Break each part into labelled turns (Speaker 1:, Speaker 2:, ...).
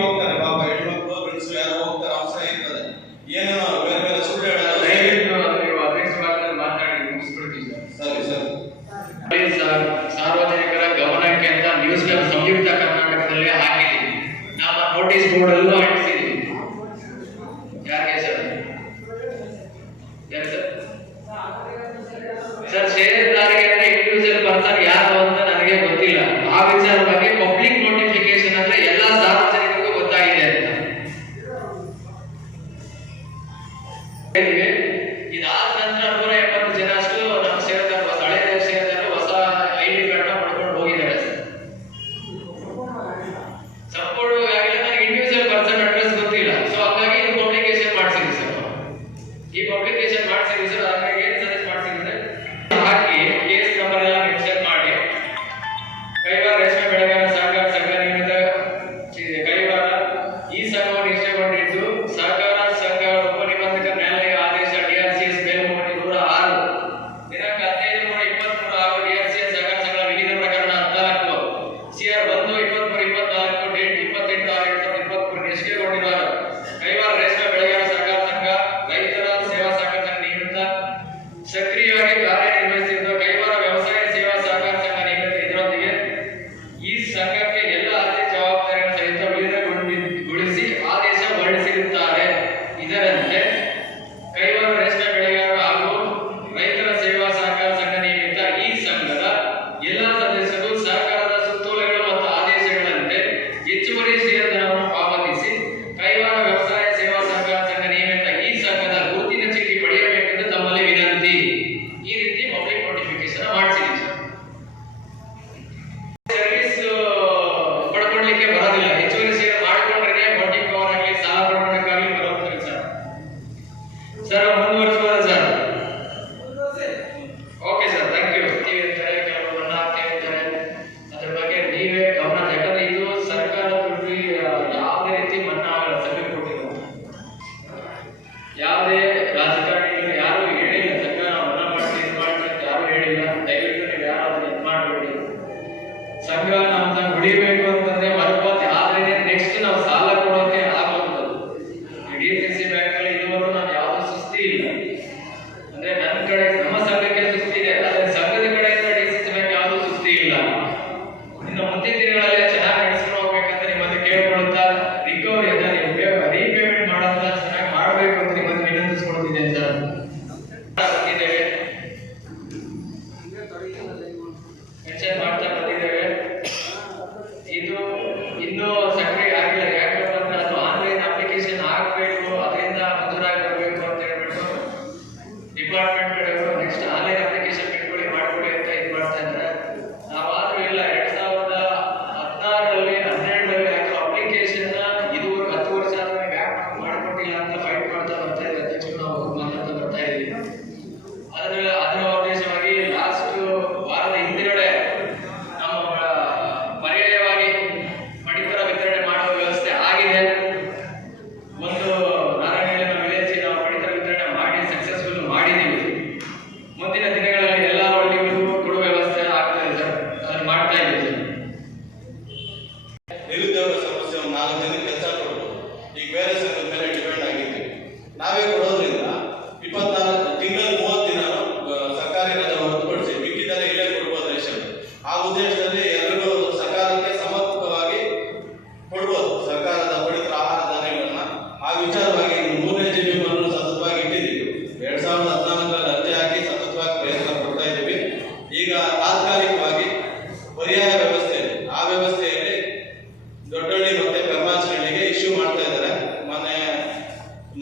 Speaker 1: ಹೋಗ್ತಾರೆ ಹೆಣ್ಮಕ್ಳು ಹೋಗ್ತಾರೆ ಇರ್ತದೆ. ಏನೋ ಬೇರೆ ಬೇರೆ ಸರಿ ಸರ್.
Speaker 2: ಸರ್ ಸಾರ್ವಜನಿಕರ ಗಮನಕ್ಕೆ ಅಂತ ನ್ಯೂಸ್ ಪೇಪರ್ ಸಂಯುಕ್ತ ಕರ್ನಾಟಕದಲ್ಲಿ ಹಾಕಿದ್ದೀವಿ. ನಮ್ಮ ನೋಟಿಸ್ ಬೋರ್ಡ್ ಅಲ್ಲೂ 이 나아간다는 거래. Second.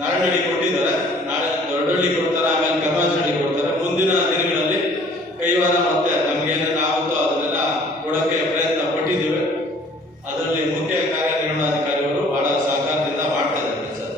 Speaker 1: ನಾರಳ್ಳಿ ಕೊಟ್ಟಿದ್ದಾರೆ. ನಾಳೆ ದೊಡ್ಡಳ್ಳಿ ಕೊಡ್ತಾರೆ, ಆಮೇಲೆ ಕರ್ನಾಟಕ ಕೊಡ್ತಾರೆ. ಮುಂದಿನ ದಿನಗಳಲ್ಲಿ ಕೈವಾರ ಮತ್ತೆ ನಮ್ಗೆ ಏನೇನು ಆಗುತ್ತೋ ಅದನ್ನೆಲ್ಲ ಕೊಡೋಕೆ ಪ್ರಯತ್ನ ಪಟ್ಟಿದ್ದೇವೆ. ಅದರಲ್ಲಿ ಮುಖ್ಯ ಕಾರ್ಯನಿರ್ವಹಣಾಧಿಕಾರಿಗಳು ಬಹಳ ಸಹಕಾರದಿಂದ ಮಾಡ್ತಾ ಇದ್ದಾರೆ ಸರ್.